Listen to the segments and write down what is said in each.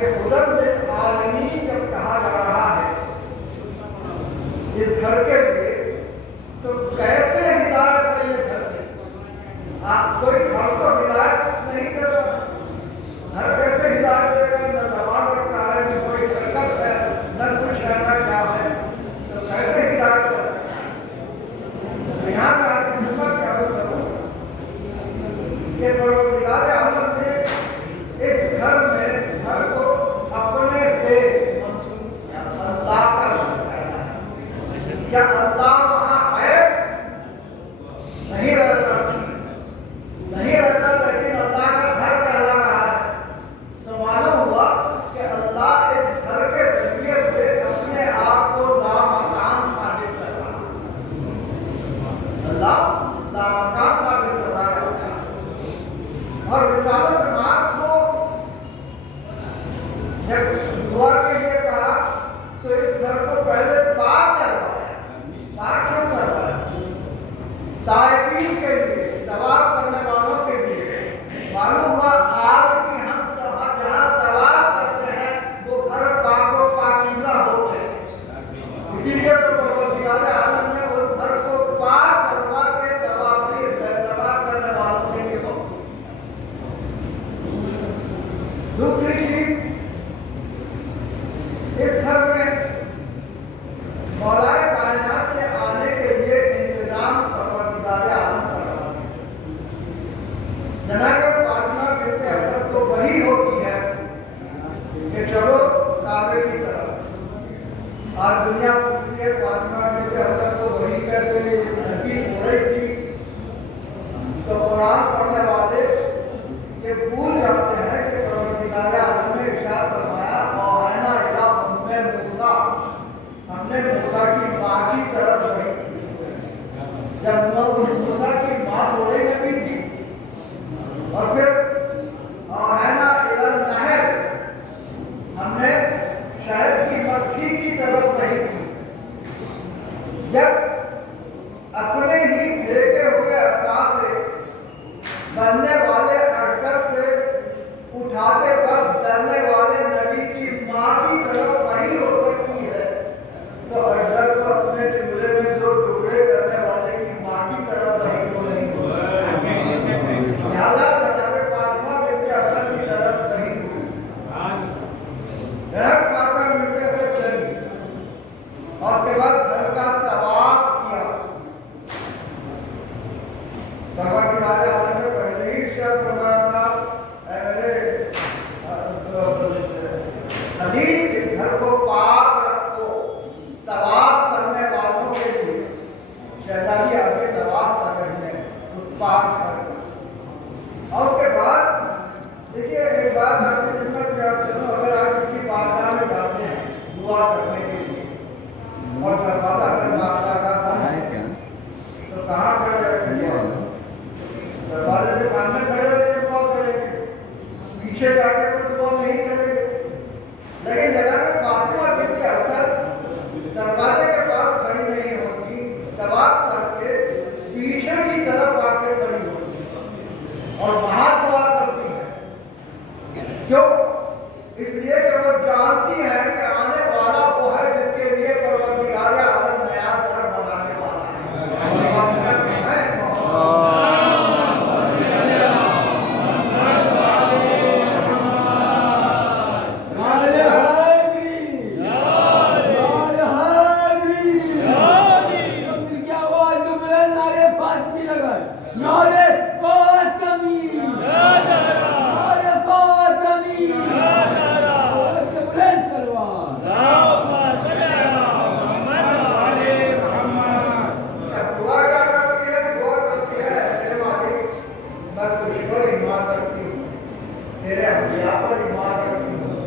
کہ ہدی للعالمین جب کہا جا رہا ہے اس گھر کے لیے، تو کیسے ہدایت ہے یہ گھر؟ آپ کوئی گھر تو ہدایت نہیں دیتا، گھر کیسے ہدایت دے گا؟ نہ زبان رکھتا ہے، نہ کوئی حرکت ہے، نہ کچھ ہے، نہ کیا ہے، تو کیسے ہدایت کر سکتا ہے؟ یہاں میں آپ کی خدمت کیا کروں کہ پروردگار عالم نے اس گھر میں گھر کو اپنے سے اللہ کا بنایا ہے۔ کیا اللہ وہاں ہے؟ نہیں رہتا، نہیں رہتا، لیکن اللہ کا گھر کہلا رہا ہے۔ تو معلوم ہوا کہ اللہ اس گھر کے ذریعے سے اپنے آپ کو لامکان ثابت کر رہا ہے۔ اللہ لامکان ثابت کر رہا ہے، اور رسالت جماعت کو جب دعا کے لیے کہا تو اس گھر کو پہلے پاک کروایا۔ پاک کیوں کروایا؟ طائفین کے لیے، طواف کرنے والوں کے لیے۔ معلوم ہوا آج بھی ہم جہاں طواف کرتے ہیں وہ گھر پاک و پاکیزہ ہوتے ہیں، اسی لیے تو پروردگار عالم نے اس گھر کو پاک کروا کے طواف کرنے والوں کے لیے بنایا۔ دوسری چیز، اس گھر میں مولا کائنات کے آنے کے لیے انتظام پروردگار عالم کر رہا ہے۔ جناب فاطمہ بنت اسد کو وحی ہوتی ہے کہ چلو کعبے کی طرف، آج دنیا پوچھتی ہے فاطمہ بنت اسد کو وحی کیسے نبی ہو رہی تھی، تو قرآن پڑھنے والے یہ بھول جاتے ہیں کہ پروردگار عالم نے ارشاد فرمایا اوحینا الی ام موسیٰ، ہم نے موسیٰ کی ماں کی طرف وحی کی۔ جب موسیٰ کی ماں تھوڑے نبی تھی، اور پھر اوحینا الی النحل، ہم نے شہد کی مکھی کی طرف وحی کی۔ جب اپنے ہی پھینکے ہوئے عصا سے بننے والے اڈگر سے اٹھاتے وقت ڈرنے والے نبی کی ماں کی طرف وحی ہو سکتی ہے، تو اڈگر کو اپنے چولہے میں جو ٹکڑے کرنے والے کی ماں کی طرف وحی ہو نہیں ہو۔ لہٰذا جناب فاطمہ بنت اسد کی طرف وحی ہوئی۔ جناب فاطمہ بنت اسد چلی اور اس کے بعد گھر کا طواف کیا۔ پروردگار عالم نے پہلے ہی ارشاد فرمایا تھا اے میرے خلیل اس گھر کو پاک رکھو طواف کرنے والوں کے لیے۔ شہزادی آگے طواف کر رہی ہیں اس پاک گھر کو۔ اور اس کے بعد دیکھیے ایک بات آپ کی خدمت میں عرض کروں، اگر آپ کسی بارگاہ میں جاتے ہیں دعا کرنے کے لیے اور دروازہ اگر بارگاہ کا بند ہے تو کہاں کھڑے رہتے ہیں؟ دروازے کے سامنے کھڑے رہتے ہیں، دعا کریں گے، پیچھے جا کے تو دعا نہیں کریں گے۔ لیکن جناب فاطمہ بنت اسد دروازے کے پاس کھڑی نہیں ہوتی، طواف کر کے پیچھے کی طرف آ کے کھڑی ہوتی اور وہاں دعا کرتی ہے۔ کیوں؟ اس لیے کہ وہ جانتی ہے کہ آنے والا وہ ہے جس کے لیے پروردگار عالم نیا گھر بنانے والا ہے۔ تیرے انبیاء پر ایمان رکھتی ہوں،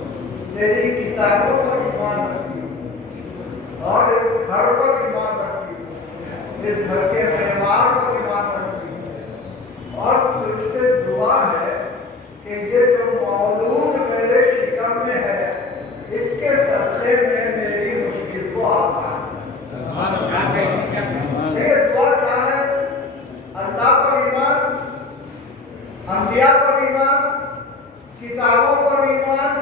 تیری کتابوں پر ایمان رکھتی ہوں، اور اس گھر پر ایمان رکھتی ہوں، اس گھر کے معمار پر ایمان رکھتی ہوں، اور تجھ سے دعا ہے کہ یہ جو مولود میرے شکم میں ہے اس کے صدقے میں میری مشکل کو آسان کر۔ یہ دعا کیا ہے؟ اللہ پر ایمان، انبیاء پر ایمان، کتابوں پر ایمان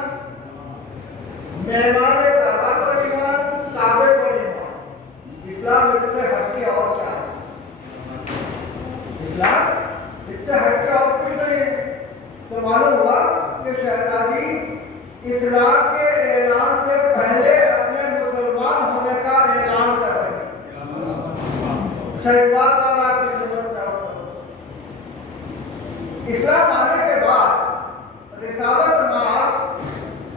اسلام کے اعلان سے پہلے اپنے مسلمان ہونے کا اعلان کر رہے ہیں۔ صحیح بات اور آپ کی ضرورت ہے۔ اسلام آنے کے بعد رسالت مآب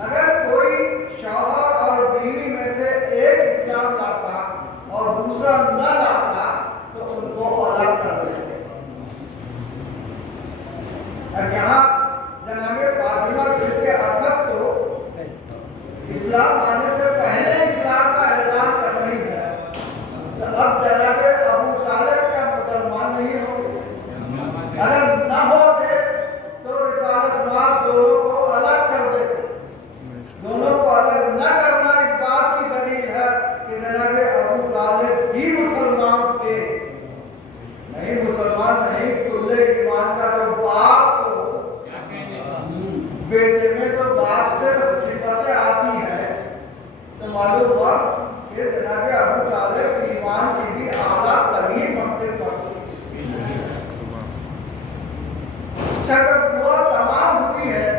اگر کوئی شوہر اور بیوی میں سے ایک اسلام لاتا اور دوسرا نہ لاتا تو ان کو الگ کر دیتے۔ اب یہاں جناب فاطمہ بنت اسد تو اسلام آنے سے پہلے اسلام کا اعلان کر رہی ہے، تو اب جناب ابو طالب کیا مسلمان نہیں ہوتے؟ اگر نہ ہوتے تو رسالت مآب دونوں کو الگ کر دیتے۔ دونوں کو الگ نہ کرنا اس بات کی دلیل ہے کہ جناب ابو طالب بھی مسلمان تھے۔ نہیں مسلمان نہیں، کل ایمان کا جو باپ ہو، بیٹے میں تو باپ سے صفتیں آتی ہیں، تو معلوم ہوا کہ جناب ابو طالب ایمان کی بھی اعلیٰ ترین منزل پر تھی۔ جب دعا تمام ہوئی ہے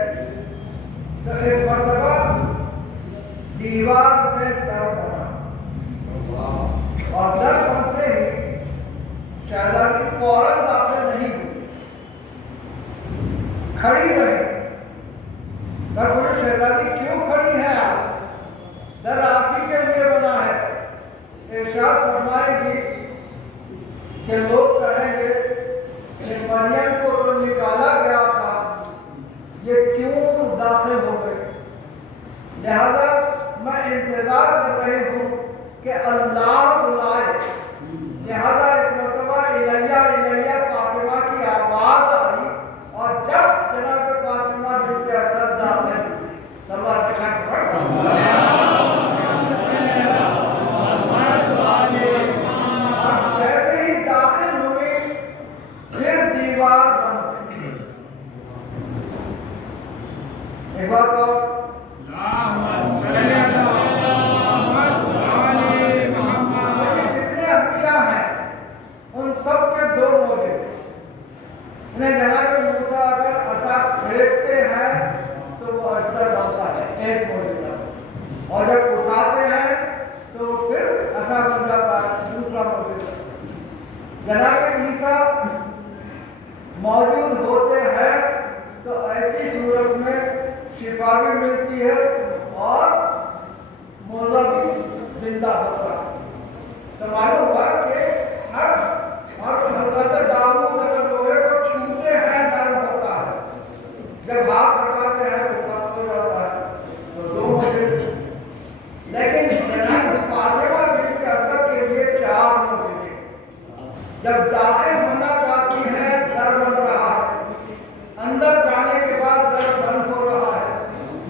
تو ایک مرتبہ دیوار میں در بنا، اور در بنتے ہی شہزادی فوراً داخل نہیں ہوئی، کھڑی رہی۔ میں بولے شہزادی کیوں کھڑی ہے آپ؟ در آپ ہی کے لیے بنا ہے۔ ارشاد فرمائے گی کہ لوگ کہیں گے کہ مریم کو تو نکالا گیا تھا، یہ کیوں داخل ہو گئی؟ لہذا میں انتظار کر رہی ہوں کہ اللہ بلائے۔ لہذا ایک مرتبہ الیہ الیہ فاطمہ کی آواز آئی، اور جب جناب فاطمہ بنت اسد داخل ہوئی، صلوات شک پڑھ، جیسے ہی داخل ہوئی پھر دیوار بن گئی۔ ایک بات اور، جتنے انبیاء ہیں ان سب کے دو موجود، انہیں جناب موسیٰ اگر عصا پھینکتے ہیں تو وہ اجدر ہوتا ہے، ایک موجودہ، اور جب اٹھاتے ہیں تو پھر عصا بن جاتا ہے، دوسرا موجودہ۔ جناب عیسیٰ موجود ہوتے ہیں تو ایسی صورت میں شفا بھی ملتی ہے اور مردہ بھی زندہ ہوتا ہے۔ تو معلوم ہوا کہ ہر حضرت داؤد اگر لوہے کو چھوتے ہیں نرم ہوتا ہے، جب ہاتھ ہٹاتے ہیں تو سخت ہو جاتا ہے، تو دو موجود۔ لیکن جناب فاطمہ بنت اسد کے لیے چار موجود۔ جب داخل ہونا چاہتی ہیں در بن رہا ہے، اندر جانے کے بعد در بند ہو رہا ہے،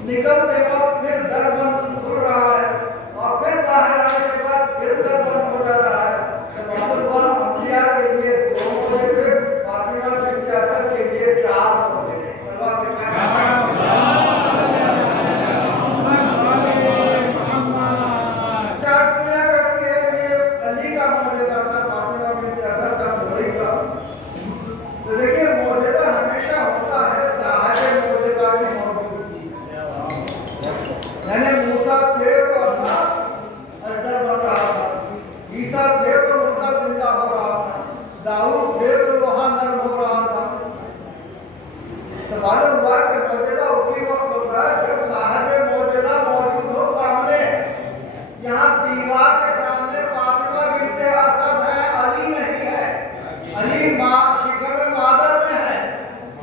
نکلتے وقت پھر در بند کھل رہا ہے، اور پھر باہر آنے کے بعد پھر در بند ہو جا رہا ہے۔ انبیاء کے لیے دو موجود، فاطمہ بنت اسد کے لیے چار موجود۔ علی کا موجودہ تھا، فاطمہ بنت اسد کا وہی تھا۔ تو دیکھیے موجودہ ہمیشہ ہوتا ہے صاحب موجودہ کی موجودگی، یعنی موسیٰ تھے تو عصا اجدر بن رہا تھا، عیسیٰ تھے تو مردہ زندہ ہو رہا تھا، داؤد تھے تو لوہا نرم ہو رہا تھا۔ تو معلوم ہوا کہ موجودہ اسی وقت ہوتا ہے جب صاحب موجودہ موجود ہو سامنے۔ یہاں دیوار کے سامنے فاطمہ بنت اسد ہے، علی نہیں ہے، علی ماں شکم مادر میں ہے۔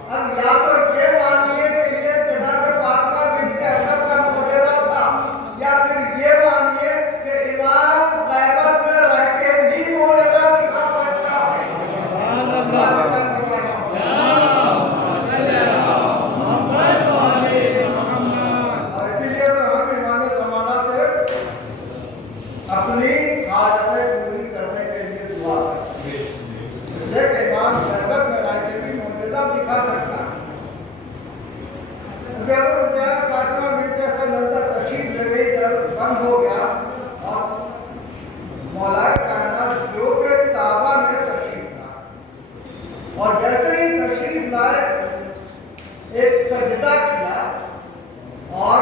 اب یا تو یہ مانیے کہ یہ جناب فاطمہ بنت اسد کا موجودہ تھا، یا پھر یہ مانیے کہ امام غیبت میں رہ کے بھی موجودہ دکھا سکتا ہے۔ اور اسی لیے تو ہم امام زمانہ سے اپنی حاجتیں پوری کرنے کے لیے دعا کرتے ہیں، اس لیے کہ امام غیبت میں رہ کے بھی موجودہ دکھا سکتا ہے۔ جب فاطمہ بنت اسد اندر تشریف لے گئی، در بند ہو گیا، اور مولا کائنات جوف کعبہ میں تشریف لائے، اور جیسے ہی تشریف لائے ایک سجدہ کیا، اور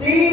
3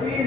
3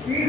30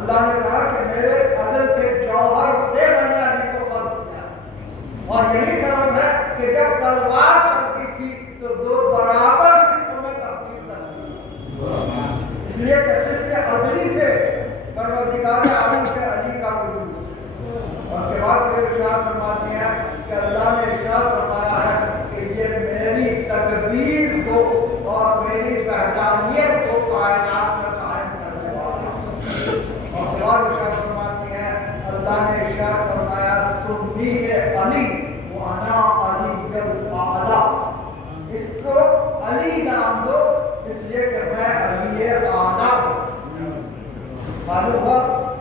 اللہ نے کہا کہ میرے عدل کے جوہر سے میں نے علی کو خلق کیا، اور یہی سبب ہے کہ جب تلوار چلتی تھی تو دو برابر حصوں میں تقسیم کرتی تھی، اس لیے کہ قسط عدلی سے پروردگار عالم سے علی کا وجود۔ اور کے بعد پھر ارشاد فرماتے ہیں کہ اللہ نے ارشاد فرمایا ہے کہ یہ میری تکبیر کو اور میری وحدانیت کو کائنات میں قائم کرنے والا۔ اور کے بعد ارشاد فرماتے ہیں اللہ نے ارشاد فرمایا سمی علی وانا علی الاعلی، اس کو علی نام دو اس لیے کہ میں علی اعلیٰ ہوں۔ معلوم ہوا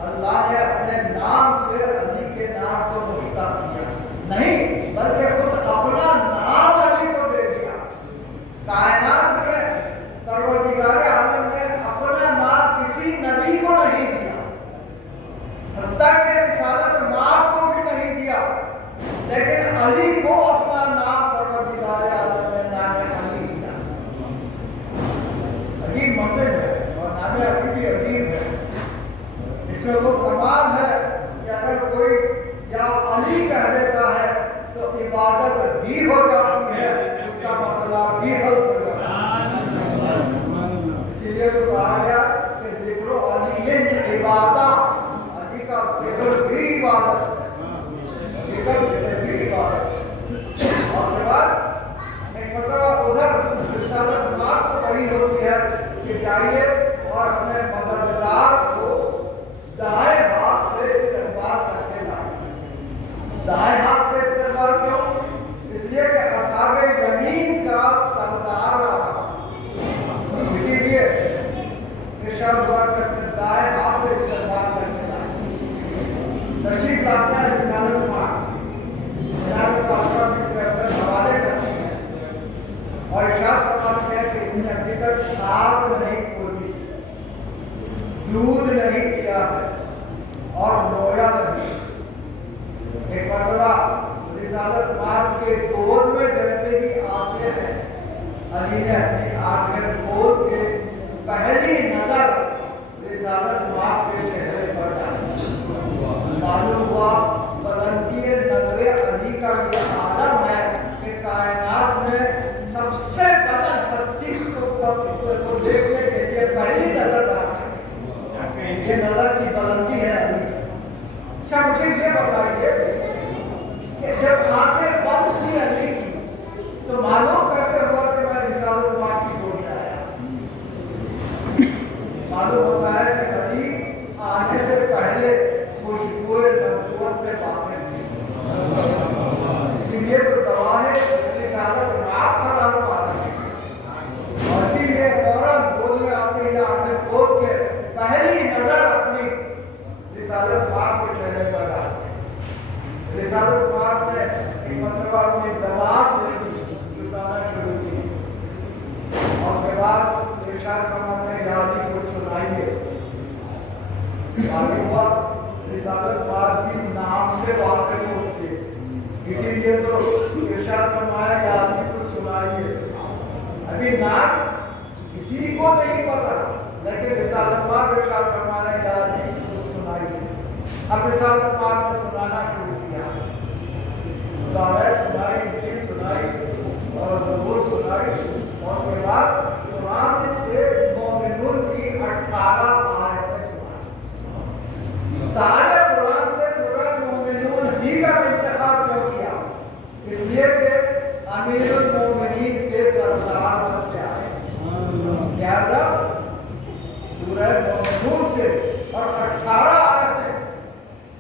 اللہ نے اپنے نام سے علی کے نام کو مشتق کیا نہیں، بلکہ خود اپنا نام علی کو دے دیا۔ کائنات میں پروردگار عالم نے اپنا نام کسی نبی کو نہیں دیا، حتیٰ کہ رسالت مآب کو بھی نہیں دیا، لیکن علی کو اپنا نام پروردگار عالم نے نام علی دیا۔ عجیب منزل ہے اور نام علی بھی عجیب ہے۔ اس میں وہ کمال ہے کہ اگر کوئی یا علی کہہ دیتا ہے تو عبادت بھی ہو جاتی ہے، اس کا مسئلہ بھی حل ہو جاتا ہے۔ اسی لیے تو کہا گیا کہ ذکر علی عبادت، علی کا ذکر بھی عبادت ہے، ذکر بھی عبادت ہے۔ اور کے بعد ایک مرتبہ ادھر رسالت مآب کو وحی ہوتی ہے کہ جائیے اور اپنے مددگار کو دائیں ہاتھ سے استقبال کر کے لائیں۔ دائیں ہاتھ سے استقبال کیوں؟ اس لیے کہ اصحاب یمین کا سردار آ رہا، اسی لیے ارشاد ہوا کہ دائیں ہاتھ سے استقبال کر کے لائیں۔ تشریف لاتے ہیں رسالت مآب، جناب طاہرہ بنت اسد حوالے کرتے ہیں اور ارشاد فرماتے ہیں کہ اس نے ابھی تک شراب نہیں کھولی، دودھ نہیں پیا ہے اور رویا نہیں۔ ایک مرتبہ رسالت مآب کے گود میں جیسے ہی آتے ہیں، علی نے اپنی آنکھیں کھول کے پہلی نظر رسالت مآب کے چہرے پر ڈالی۔ معلوم ہوا بلندی نظر علی کا یہ عالم ہے کہ کائنات میں سب سے بلند ہستی کو دیکھنے کے لیے پہلی نظر ڈالتے، یہ نظر کی بلندی ہے علی۔ اچھا مجھے یہ بتائیے کہ جب آنکھیں بند تھی علی کی تو معلوم کیسے ہوا کہ میں رسالت مآب کی گود میں آیا؟ معلوم ہوتا ہے کہ علی آنے سے پہلے خوشبو نبوت سے واقف تھی، اسی لیے تو گواہ رسالت مآب پر آ رہے ہیں، اور اسی لیے فوراً گود میں آتے ہی آنکھیں کھول کے پہلی نظر اپنی رسالت مآب کے چہرے پر ڈالتے ہیں۔ رسالت مآب نے ایک مرتبہ اپنی زبان سے چسانا شروع کی اور کے بعد ارشاد فرماتے ہیں یا علی کچھ سنائیے۔ معلوم ہوا رسالت مآب بھی نام سے واقف ہوتی ہے، اسی لیے تو ارشاد فرمایا یا علی کچھ سنائیے۔ ابھی نام کسی کو نہیں پتا، لیکن رسالت مآب ارشاد فرمایا یا علی کچھ سنائیے۔ اب رسالت مآب نے سنانا شروع کیا، دعوت سنائی، انجیل سنائی اور زبور سنائی، اور اس کے بعد قرآن سے مومنون کی 18 آیتیں سنائی۔ سارے قرآن سے سورہ مومنون ہی کا انتخاب کیوں کیا؟ اس لیے کہ امیر المومنین کے سردار بنتے آئے، لہذا سورہ مومنون سے اور 18 آیتیں،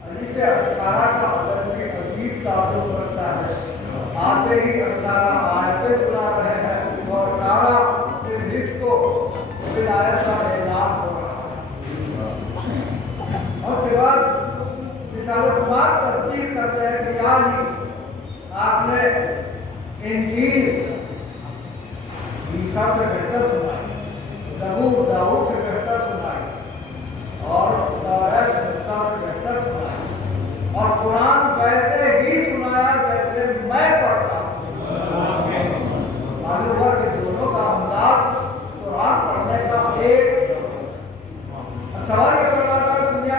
علی سے 18 کا عدد بھی عجیب تعلق رکھتا ہے۔ آتے ہی 18 آیتیں سنا رہے ہیں اور 18 ذی الحجہ کو ولایت کا اعلان ہو رہا ہے۔ اور اس کے بعد رسالت مآب تصدیق کرتے ہیں کہ یا علی آپ نے انجیل عیسیٰ سے بہتر سنائی، زبور داؤد سے بہتر سنائی اور تورات موسیٰ سے بہتر سنائی، اور قرآن ویسے ہی سنایا جیسے میں پڑھتا ہوں۔ معلوم ہوا کہ دونوں کا انداز قرآن پڑھنے کا ایک سوال یہ پیدا ہوتا ہے دنیا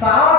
7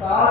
7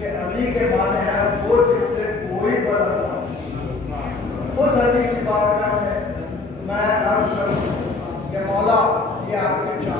کہ علی کے معنی ہے وہ جس سے کوئی بلند نہ، اس علی کی بارگاہ میں عرض کروں کہ مولا یہ آپ کے چاہت